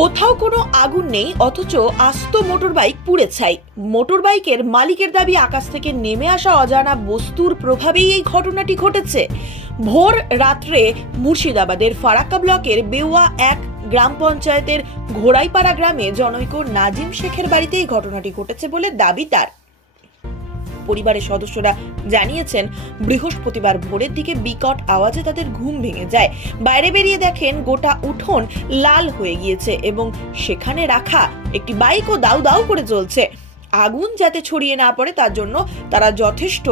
কোথাও কোনো আগুন নেই, অথচ আস্ত মোটর বাইক পুড়ে ছাই। মোটর বাইকের মালিকের দাবি, আকাশ থেকে নেমে আসা অজানা বস্তুর প্রভাবেই এই ঘটনাটি ঘটেছে। ভোর রাত্রে মুর্শিদাবাদের ফারাক্কা ব্লকের বেওয়া এক গ্রাম পঞ্চায়েতের ঘোড়াইপাড়া গ্রামে জনৈক নাজিম শেখের বাড়িতে এই ঘটনাটি ঘটেছে বলে দাবি তার। পরিবারের সদস্যরা জানিয়েছেন, বৃহস্পতিবার ভোরের দিকে বিকট আওয়াজে তাদের ঘুম ভেঙে যায়। বাইরে বেরিয়ে দেখেন গোটা উঠোন লাল হয়ে গিয়েছে এবং সেখানে রাখা একটি বাইকও দাউ দাউ করে চলছে আগুন যাতে ছড়িয়ে না পড়ে তার জন্য তারা যথেষ্ট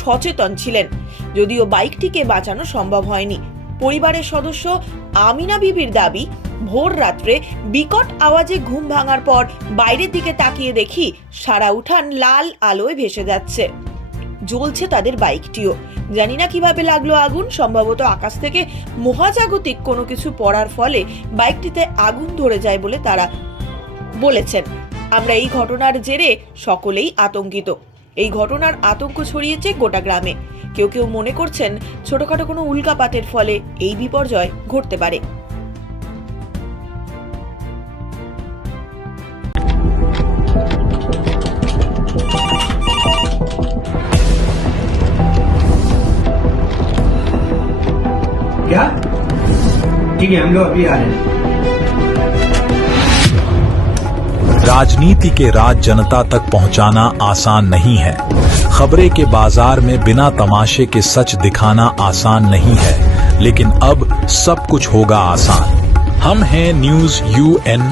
সচেতন ছিলেন। যদিও বাইকটিকে বাঁচানো সম্ভব হয়নি। পরিবারের সদস্য আমিনা বিবির দাবি, ভোর রাত্রে বিকট আওয়াজে ঘুম ভাঙার পর বাইরের দিকে তাকিয়ে দেখি সারা উঠান লাল আলোয় ভেসে যাচ্ছে। জ্বলছে তাদের বাইকটিও। জানি না কীভাবে লাগল আগুন, সম্ভবত আকাশ থেকে মহাজাগতিক কোনো কিছু পড়ার ফলে বাইকটিতে আগুন ধরে যায় বলে তারা বলেছেন। আমরা এই ঘটনার জেরে সকলেই আতঙ্কিত। এই ঘটনার আতঙ্ক ছড়িয়েছে গোটা গ্রামে। কেউ কেউ মনে করছেন ছোটখাটো কোনো উল্কাপাতের ফলে এই বিপর্যয় ঘটতে পারে क्या ठीक है हम लोग अभी आ रहे हैं राजनीति के राज जनता तक पहुंचाना आसान नहीं है। खबरें के बाज़ार में बिना तमाशे के सच दिखाना आसान नहीं है, लेकिन अब सब कुछ होगा आसान। हम हैं न्यूज़ यू एन